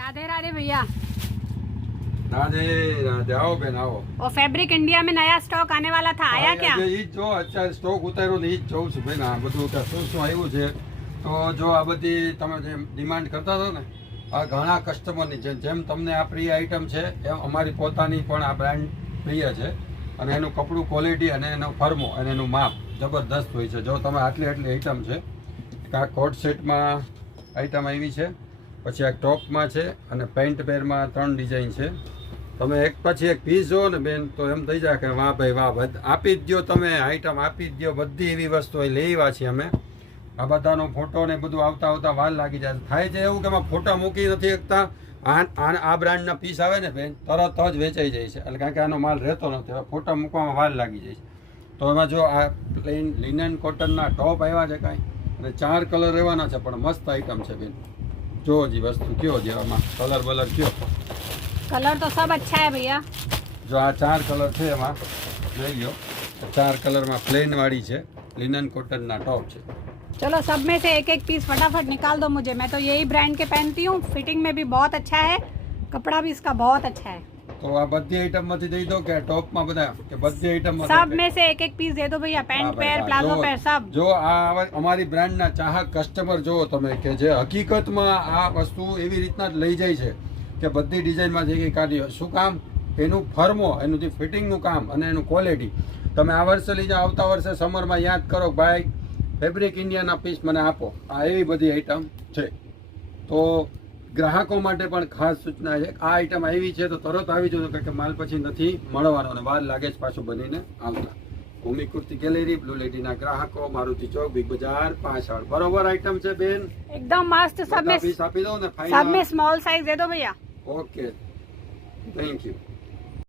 राधे राधे भैया। राधे राधे। आओ बेन आओ। और फैब्रिक इंडिया में नया स्टॉक आने वाला था, आया क्या? ઈ જો અત્યારે સ્ટોક ઉતાર્યો ને ઈ જ જોઉં છું ભાઈ, આ બધું શું શું આવ્યું છે. તો જો આ બધી તમે જે ડિમાન્ડ કરતા હતા ને, આ ઘણા કસ્ટમરની છે. જેમ તમને આ પ્રિય આઈટમ છે એમ અમારી પોતાની પણ આ બ્રાન્ડ પ્રિય છે. અને એનું કપડું ક્વોલિટી અને એનો ફર્મો અને એનું માપ જબરદસ્ત હોય છે. જો તમે આટલી આઈટમ છે, આ કોટ સેટમાં આઈટમ આવી છે, પછી આ ટોપમાં છે અને પેન્ટ પેરમાં 3 ડિઝાઇન છે. તમે એક પછી એક પીસ જુઓ ને બેન તો એમ થઈ જાય કે વાહ ભાઈ વાહ, આપી જ દો તમે આઈટમ, આપી જ દો. બધી એવી વસ્તુ લેવા છીએ અમે. આ બધાનો ફોટો ને બધું આવતા વાર લાગી જાય. થાય છે એવું કે એમાં ફોટા મૂકી નથી શકતા. આ બ્રાન્ડના પીસ આવે ને બેન તરત જ વેચાઈ જાય છે, એટલે કારણ કે આનો માલ રહેતો નથી. હવે ફોટા મૂકવામાં વાર લાગી જાય છે. તો એમાં જો આ પ્લેન લિનન કોટનના ટોપ આવ્યા છે કાંઈ, અને 4 કલર રહેવાના છે, પણ મસ્ત આઈટમ છે બેન. જો જી વસ્તુ કયો છે આમાં, કલર બલર કયો? कलर तो सब अच्छा है भैया। જો આ 4 કલર છે એમાં જોઈ લો. 4 કલરમાં પ્લેન વાળી છે, લિનન કોટનના ટોપ છે. चलो सब में से एक एक पीस फटाफट निकाल दो मुझे, मैं तो यही ब्रांड के पहनती हूँ। फिटिंग में भी बहुत अच्छा है, कपड़ा भी इसका बहुत अच्छा है। તો આ બધી આઈટમ માંથી દઈ દો કે ટોપમાં બધા કે બધી આઈટમ सब में से एक एक पीस दे दो भैया, पैंट पैर प्लाजो पैर सब। જો આ અમારી બ્રાન્ડના ચાહક કસ્ટમર જો તમે કે જે હકીકતમાં આ વસ્તુ એવી રીતના જ લઈ જાય છે કે બધી ડિઝાઇનમાં જે કંઈ કાઢી. શું કામ? એનું ફર્મો, એનું જે ફિટિંગનું કામ અને એનું ક્વોલિટી. તમે આ વર્ષે લઈ જાઓ, આવતા વર્ષે સમરમાં યાદ કરો ભાઈ ફેબ્રિક ઇન્ડિયાના પીસ મને આપો. આ એવી બધી આઈટમ છે. તો ગ્રાહકો માટે પણ ખાસ સૂચના છે, આ આઈટમ આવી છે તો તરત આવી જજો, કારણ કે માલ પછી નથી મળવાનો અને વાર લાગે છે પાછું બનીને આવતા. ભૂમિ કુર્તી ગેલેરી, બ્લુ લેડીના ગ્રાહકો, મારુતિ ચોક, બિગ બજાર પાછળ. બરોબર આઈટમ છે બેન, एकदम मस्त। सब में પીસ આપી દો ને सब ફાઇનલ. में स्मॉल साइज दे दो भैया। Okay, thank you.